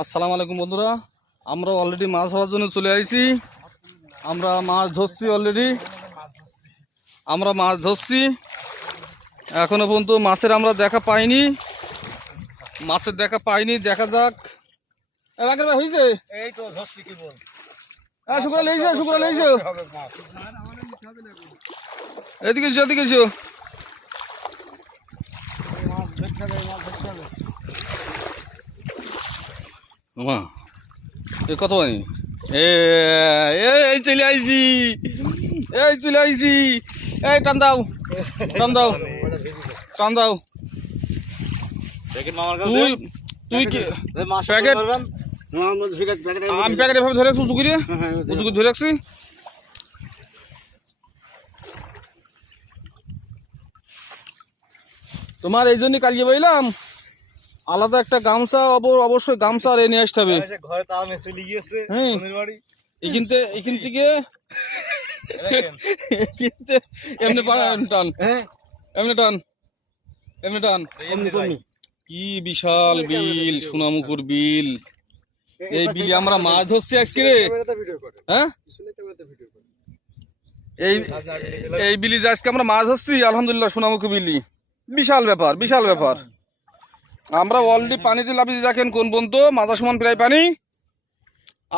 আসসালামু আলাইকুম বন্ধুরা, আমরা অলরেডি মাছ ধরার জন্য চলে আইছি। আমরা মাছ ধরছি অলরেডি, আমরা মাছ ধরছি। এখনো পর্যন্ত মাছের আমরা দেখা পাইনি, দেখা যাক। হয়েছে এই তো ধরছি কি বল। শুক্রা লেগেছো এদিকে এসো। কত এই চলে আইছি, এই টান দাও তুই কি প্যাকেট? আমি প্যাকেট এভাবে ধরে রাখছি, উঁচু করে ধরে রাখছি। তোমার এই জন্যই কালকে বললাম আলাদা একটা গামছা, অবশ্যই গামছা আর নিয়ে আসতে হবে। এখান থেকে এমনি টান। কি বিশাল বিল, সোনামুকুর বিল। এই বিলে আমরা মাছ ধরছি আজকে রে। হ্যাঁ, এই বিলি আজকে আমরা মাছ ধরছি আলহামদুলিল্লাহ। সোনামুখী বিলি বিশাল ব্যাপার। আমরা অলরেডি পানিতে লাফিয়ে দেখেন কোন পর্যন্ত, মাথা সমান প্রায় পানি।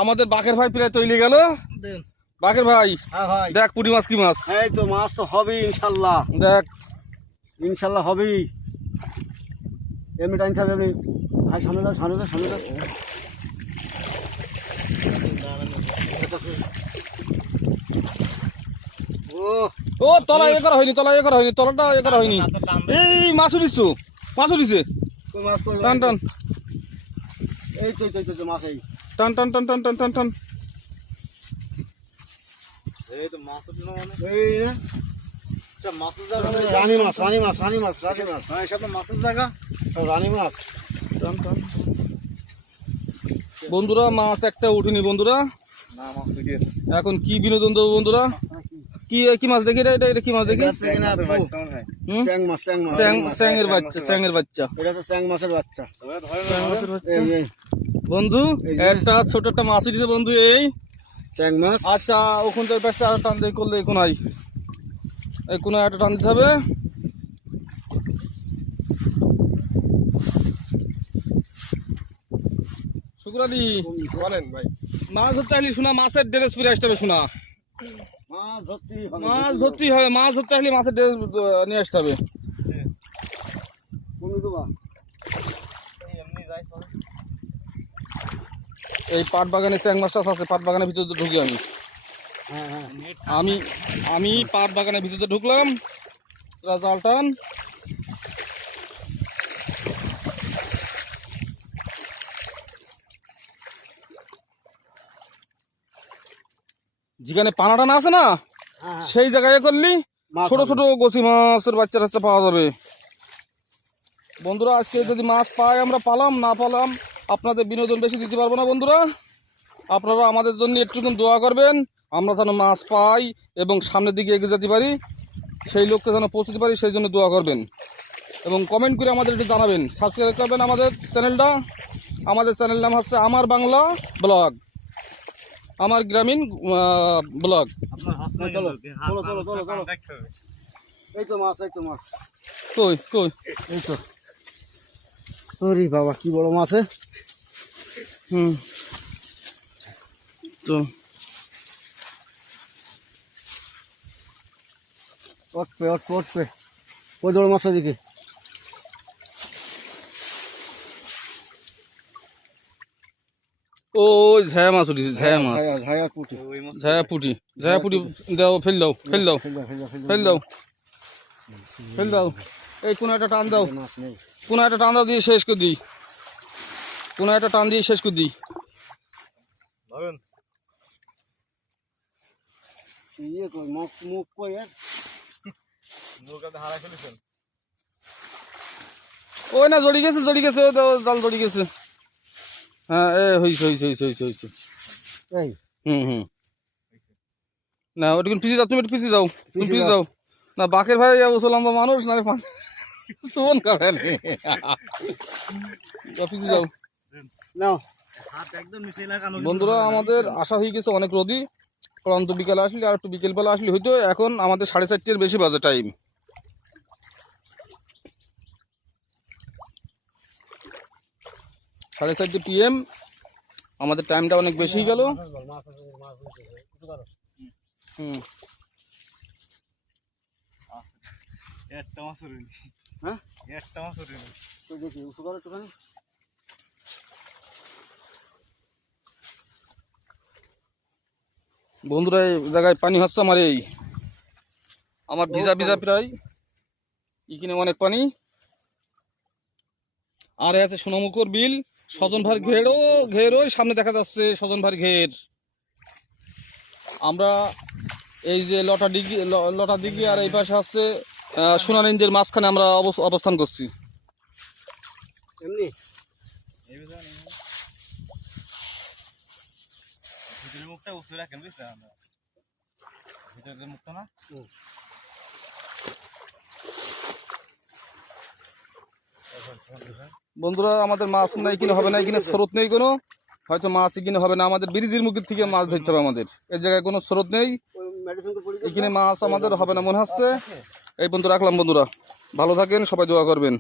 আমাদের বাকের ভাই প্রায় তৈরি গেল। বাকের ভাই দেখ পুঁটি মাছ কি মাছ। এই তো মাছ তো হবে ইনশাল্লাহ, দেখ ইনশাল্লাহ হবেই। এমনি টাইম থাকবে, এমনি ভাই সামনে যাও। ও তলা এ করা হয়নি, তলাটা এ করা হয়নি। এই মাছ উঠিছে। টান এই তো মাছ, এই টান। এই তো মাছ এই রানী মাছ মাছের জায়গা রানী মাছ। বন্ধুরা মাছ একটা উঠেনি বন্ধুরা। এখন কি বিনোদন দেবো বন্ধুরা? কি মাছ দেখি? এটা কি মাছ দেখি? চ্যাংয়ের বাচ্চা। বন্ধু একটা ছোট একটা মাছ উঠেছে বন্ধু, এই চ্যাং মাছ। আচ্ছা ওখান থেকে একটা টান দিয়ে করলে এই কোনো একটা টান দিতে হবে। শুক্রাদি বলেন ভাই, মাছ ধরতে আসলে শোনা মাছের ড্রেস পরে আসতে হবে। শোনা মাছ ধরতেই হবে, মাছ ধরতে আসলে মাছের ড্রেস নিয়ে আসতে হবে। এই পাট বাগানে চ্যাং মাছটা আছে, পাট বাগানের ভিতরে ঢুকি আমি পাট বাগানের ভিতরে ঢুকলাম। জাল টান। যেখানে পানা টানা আছে না, সেই জায়গায় করলি ছোট ছোট গোছি মাছের বাচ্চা পাওয়া যাবে। বন্ধুরা আজকে যদি মাছ পাই আমরা পালাম, না পালাম আপনাদের বিনোদন বেশি দিতে পারবো না। বন্ধুরা আপনারা আমাদের জন্য একটু দোয়া করবেন, আমরা যেন মাছ পাই এবং সামনের দিকে এগিয়ে যেতে পারি, সেই লক্ষ্যে যেন পৌঁছতে পারি, সেই জন্য দোয়া করবেন এবং কমেন্ট করে আমাদের একটু জানাবেন। সাবস্ক্রাইব করবেন আমাদের চ্যানেলটা। আমাদের চ্যানেল নাম হচ্ছে আমার বাংলা ব্লগ, আমার গ্রামীণ ব্লগ। এই তো মাছ কই এই তো। ওরে বাবা কি বড় মাছ। তো ওঠবে ওই বড় মাছের দিকে। ও ঝায়া মাছ উঠেছে, ঝায়া পুটি দাও, ফেল দাও। এই কোনো একটা টান দাও, দিয়ে শেষ করে দিই। ওই না জড়ি গেছে, জাল জড়ি গেছে। হ্যাঁ হয়েছে। না ওটা পিছিয়ে যাও, তুমি একটু পিছিয়ে যাও। না বাকের ভাই লম্বা মানুষ না সুমন খাবেন। পিছিয়ে যাও। বন্ধুরা আমাদের আশা হয়ে গেছে অনেক রোদি, ক্লান্ত বিকালে আসলে আর একটু বিকেলবেলা আসলে হইতো। এখন আমাদের 4:30-এর বেশি বাজে টাইম। সাড়ে 4টে PM, আমাদের টাইমটা অনেক বেশি গেল। হুম, হ্যাঁ তো দেখি উঁচু করো একটুখানি। বন্ধুরা এই জায়গায় পানি হচ্ছে আমার, এই আমার ভিজা ভিজা প্রায় এখানে অনেক পানি। আর আছে সোনামুখর বিল, স্বজন ভার ঘের ওই সামনে দেখা যাচ্ছে স্বজন ভার ঘের। আমরা এই যে লটা দিঘি আর এই পাশে আছে সোনারেঞ্জের মাঝখানে আমরা অবস্থান করছি। এমনি মুখটা উঁচু রাখেন বুঝলেন, ভিতরের মুখটা না। বন্ধুরা আমাদের মাছ না এখানে হবে না, এখানে স্রোত নেই কোনো, হয়তো মাছ এখানে হবে না। আমাদের ব্রিজের মুখের থেকে মাছ ধরতে হবে আমাদের, এই জায়গায় কোনো স্রোত নেই, ওই মেডিসিন তো পরিচয় এখানে মাছ আমাদের হবে না মনে হচ্ছে। এই বন্ধু রাখলাম, বন্ধুরা ভালো থাকেন, সবাই দোয়া করবেন।